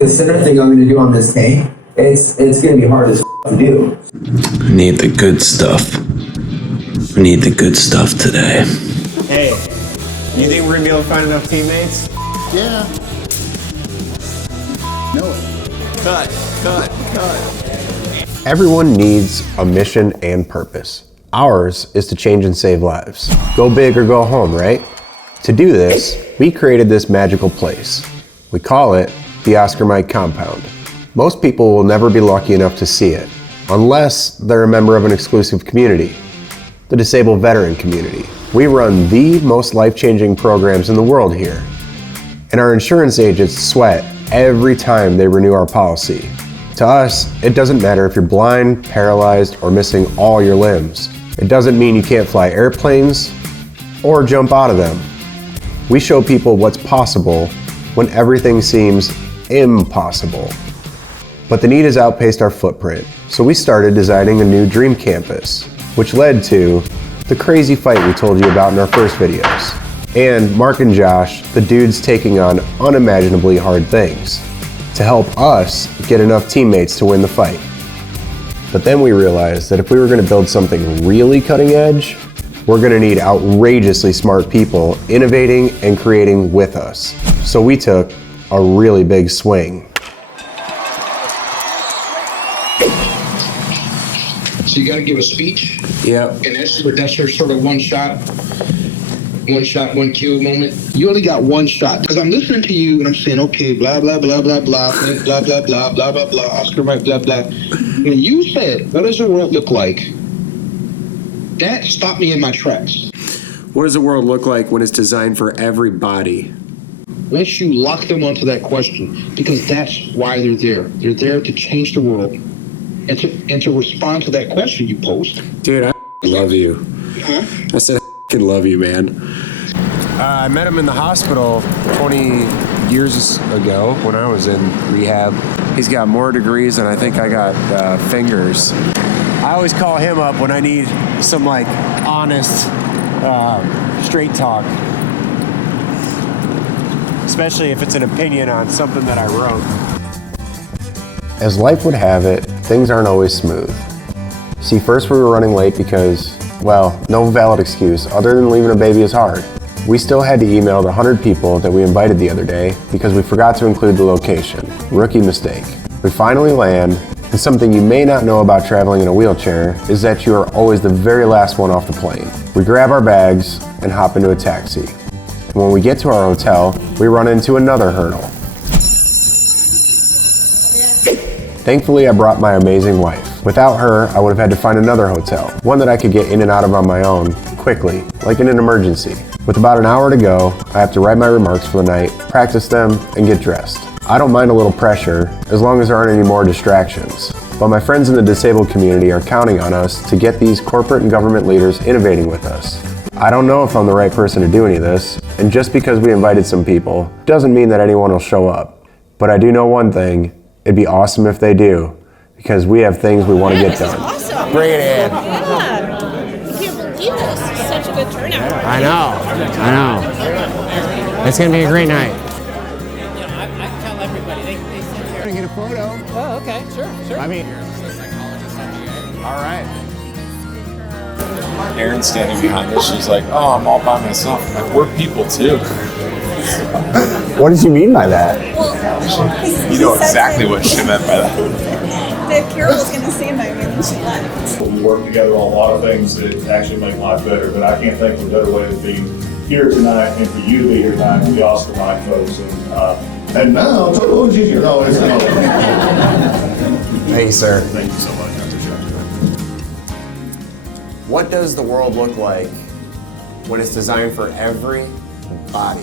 The center thing I'm going to do on this tank, it's going to be hard as to do. I need the good stuff. I need the good stuff today. Hey, you think we're going to be able to find enough teammates? Yeah. No. Cut. Everyone needs a mission and purpose. Ours is to change and save lives. Go big or go home, right? To do this, we created this magical place. We call it the Oscar Mike Compound. Most people will never be lucky enough to see it, unless they're a member of an exclusive community, the disabled veteran community. We run the most life-changing programs in the world here, and our insurance agents sweat every time they renew our policy. To us, it doesn't matter if you're blind, paralyzed, or missing all your limbs. It doesn't mean you can't fly airplanes or jump out of them. We show people what's possible when everything seems impossible. But the need has outpaced our footprint, so we started designing a new dream campus, which led to the crazy fight we told you about in our first videos, and Mark and Josh, the dudes taking on unimaginably hard things to help us get enough teammates to win the fight. But then we realized that if we were going to build something really cutting edge, we're going to need outrageously smart people innovating and creating with us. So we took a really big swing. So you got to give a speech. Yep. And that's your sort of one shot, one kill moment. You only got one shot. Because I'm listening to you and I'm saying, okay, blah, blah, blah, blah, blah, blah, blah, blah, blah, blah, blah, Oscar Mike, blah, blah. When you said, what does the world look like? That stopped me in my tracks. What does the world look like when it's designed for everybody? Once you lock them onto that question, because that's why they're there. They're there to change the world and to respond to that question you posed. Dude, I love you. Huh? I said I love you, man. I met him in the hospital 20 years ago when I was in rehab. He's got more degrees than I think I got fingers. I always call him up when I need some like honest, straight talk. Especially if it's an opinion on something that I wrote. As life would have it, things aren't always smooth. See, first we were running late because, well, no valid excuse other than leaving a baby is hard. We still had to email the 100 people that we invited the other day because we forgot to include the location. Rookie mistake. We finally land, and something you may not know about traveling in a wheelchair is that you are always the very last one off the plane. We grab our bags and hop into a taxi. And when we get to our hotel, we run into another hurdle. Thankfully, I brought my amazing wife. Without her, I would have had to find another hotel, one that I could get in and out of on my own, quickly, like in an emergency. With about an hour to go, I have to write my remarks for the night, practice them, and get dressed. I don't mind a little pressure, as long as there aren't any more distractions. But my friends in the disabled community are counting on us to get these corporate and government leaders innovating with us. I don't know if I'm the right person to do any of this, and just because we invited some people, doesn't mean that anyone will show up. But I do know one thing, it'd be awesome if they do, because we have things we want to get done. Awesome. Bring it in. Yeah. I can't believe this. It's such a good turnout. I know. It's going to be a great night. I tell everybody, they sit here. Get a photo. Oh, okay, sure. I mean, All right. Erin's standing behind us. She's like, oh, I'm all by myself. I'm like, we're people too. What did you mean by that? Well, You know exactly what she meant by that. that Carol was going to say my name when she left. We work together on a lot of things that actually make life better, but I can't think of a better way than being here tonight and for you to be here tonight with the Oscar Mike folks. And now, total easier. No, it's not. Hey, sir. Thank you so much. I appreciate it. What does the world look like when it's designed for everybody?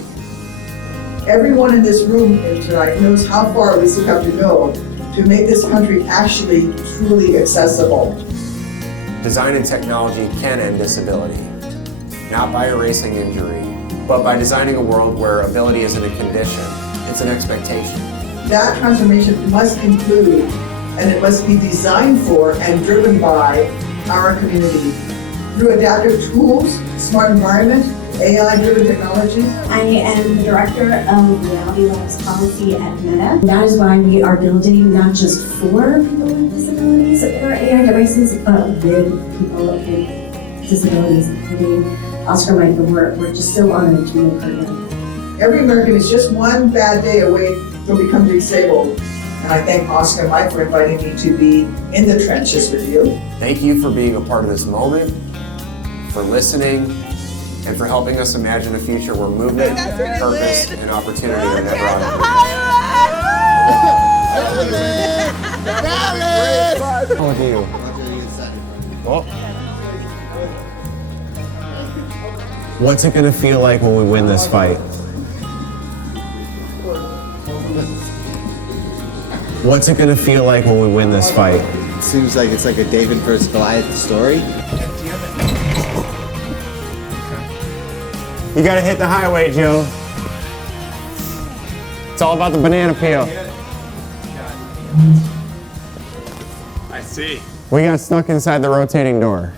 Everyone in this room tonight knows how far we still have to go to make this country actually truly accessible. Design and technology can end disability, not by erasing injury, but by designing a world where ability isn't a condition, it's an expectation. That transformation must include, and it must be designed for and driven by our community. Through adaptive tools, smart environment, AI-driven technologies? I am the director of Reality Labs Policy at Meta. That is why we are building not just for people with disabilities or AI devices, but with people with disabilities, including Oscar Mike. We're just so honored to be a part of it. Every American is just one bad day away from becoming disabled. And I thank Oscar and Mike for inviting me to be in the trenches with you. Thank you for being a part of this moment, for listening, and for helping us imagine a future where movement, purpose, and opportunity are never on How with you? Well, what's it gonna feel like when we win this fight? What's it gonna feel like when we win this fight? Seems like it's like a David versus Goliath story. You gotta hit the highway, Joe. It's all about the banana peel. I see. We got stuck inside the rotating door.